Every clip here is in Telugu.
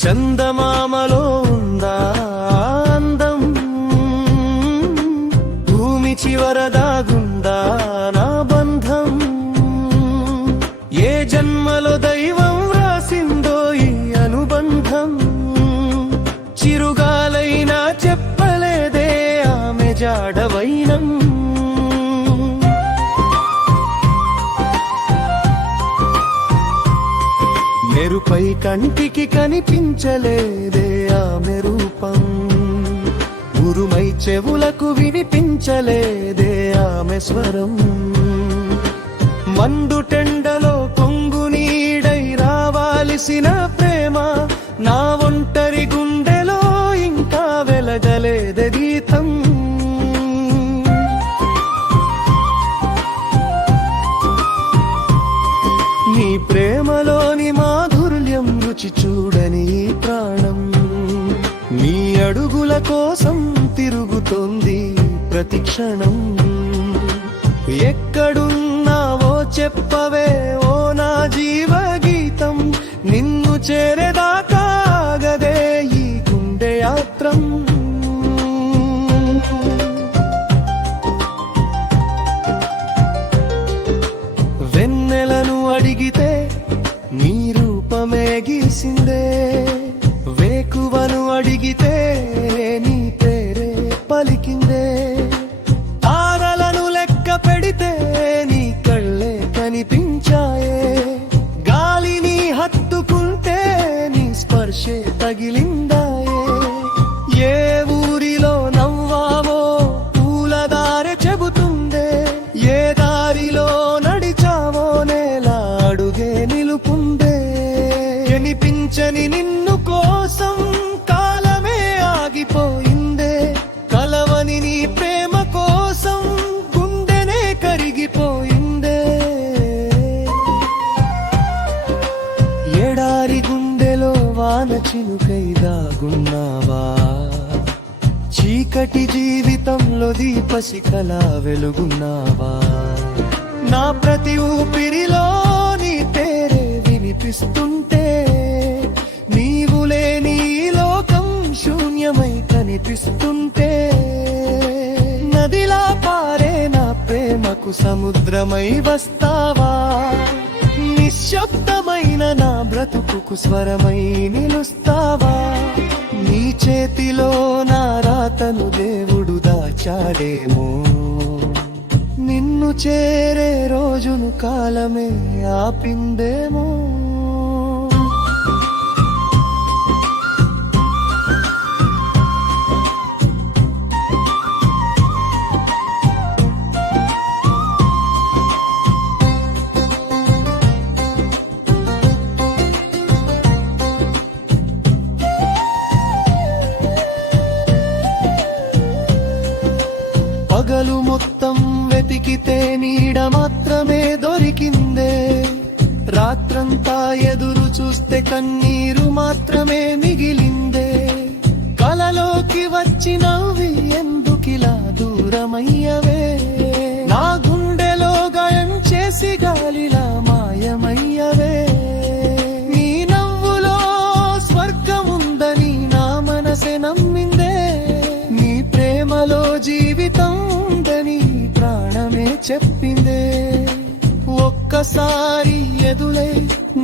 చందమామలో ఉందా అందం, భూమి చివర దాగుందా నా బంధం, ఏ జన్మలో దైవం రాసిందో ఈ అనుబంధం, చిరుగాలైనా చెప్పలేదే ఆమె జాడవైనం. మెరుపై కంటికి కనిపించలేదే ఆమె రూపం, ఉరుమై చెవులకు వినిపించలేదే ఆమె స్వరం, మండుటెండలో పొంగు నీడై రావాల్సిన ప్రేమ నా ఒంటరి గుండెలో ఇంకా వెలగలేదే గీతం. నీ ప్రేమలోని మాధుర్యం రుచి చూడని ప్రాణం, నీ అడుగుల కోసం తిరుగుతోంది ప్రతి క్షణం. ఎక్కడున్నావో చెప్పవే ఓ నా జీవ గీతం, నిన్ను చేరేదాకా ఆగదే ఈ గుండె యాత్రం. వెన్నెలను అడిగితే నీ రూపమే గీసిందే, వేకువను అడిగితే నీ పేరే పలికిందే, తారలను లెక్క పెడితే నీ కళ్ళే కనిపించాయే, గాలిని హత్తుకుంటే నీ స్పర్శే తగిలిందాయే, ఏ ఊరిలో నవ్వావో పూలదారె చెబుతుందే, ఏ దారిలో నడిచావో నేల అడుగే నిలుపుందే, కనిపించని నిన్ను కోసం కాలమే ఆగిపోయిందే, కలవని నీ ప్రేమ కోసం గుండెనే కరిగిపోయిందే. ఎడారి గుండెలో వాన చినుకై దాగున్నావా, చీకటి జీవితంలో దీపశిఖలా వెలుగున్నావా, నా ప్రతి ఊపిరిలో నీ పేరే వినిపిస్తుంటే, నీవు లేని లోకం శూన్యమై కనిపిస్తుంటే, నదిలా పారే నా ప్రేమకు సముద్రమై వస్తావా, నిశ్శబ్దమైన నా బ్రతుకుకు స్వరమై నిలుస్తావా, నీ చేతిలో నా రాతను దేవుడు దాచాడేమో, నిన్ను చేరే రోజును కాలమే ఆపిందేమో. పగలు మొత్తం వెతికితే నీడ మాత్రమే దొరికిందే, రాత్రంతా ఎదురు చూస్తే కన్నీరు మాత్రమే మిగిలిందే, కలలోకి వచ్చి నవ్వి ఎందుకిలా దూరమయ్యవే, నా గుండెలో గాయం చేసి గాలిలా మాయమయ్యవే, నీ నవ్వులో స్వర్గముందని నా మనసే నమ్మిందే, నీ ప్రేమలో జీవితం ఉందని ప్రాణమే చెప్పిందే, ఒక్కసారి ఎదులై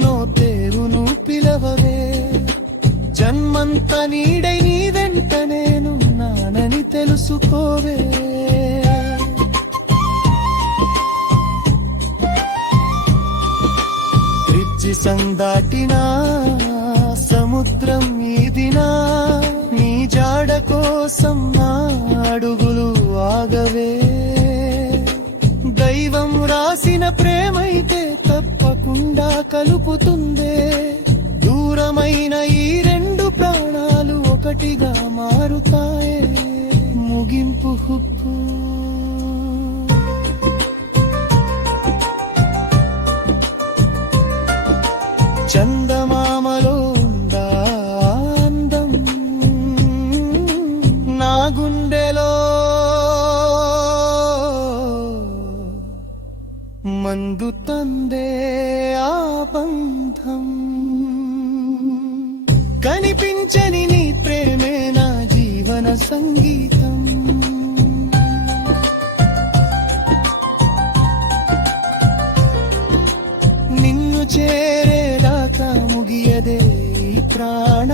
నో పేరును పిలవవే, జన్మంత నీడై నీ వెంట నేను నానని తెలుసుకోవే. బ్రిడ్జి సందాటినా సముద్రం ఈదినా, నీ జాడ కోసం నా అడుగులు ఆగవే, దైవం రాసిన ప్రేమైతే తప్పకుండా కలుపుతుందే, దూరమైన ఈ రెండు ప్రాణాలు ఒకటిగా మారుతాయే. ముగింపు హుక్కు చందమామలో ఉందా అందం, నా గుండెలో మండుతందే ఆ బంధం. కని సంగీతం. నిన్ను చేరేదాకా ముగియదే ఈ ప్రాణ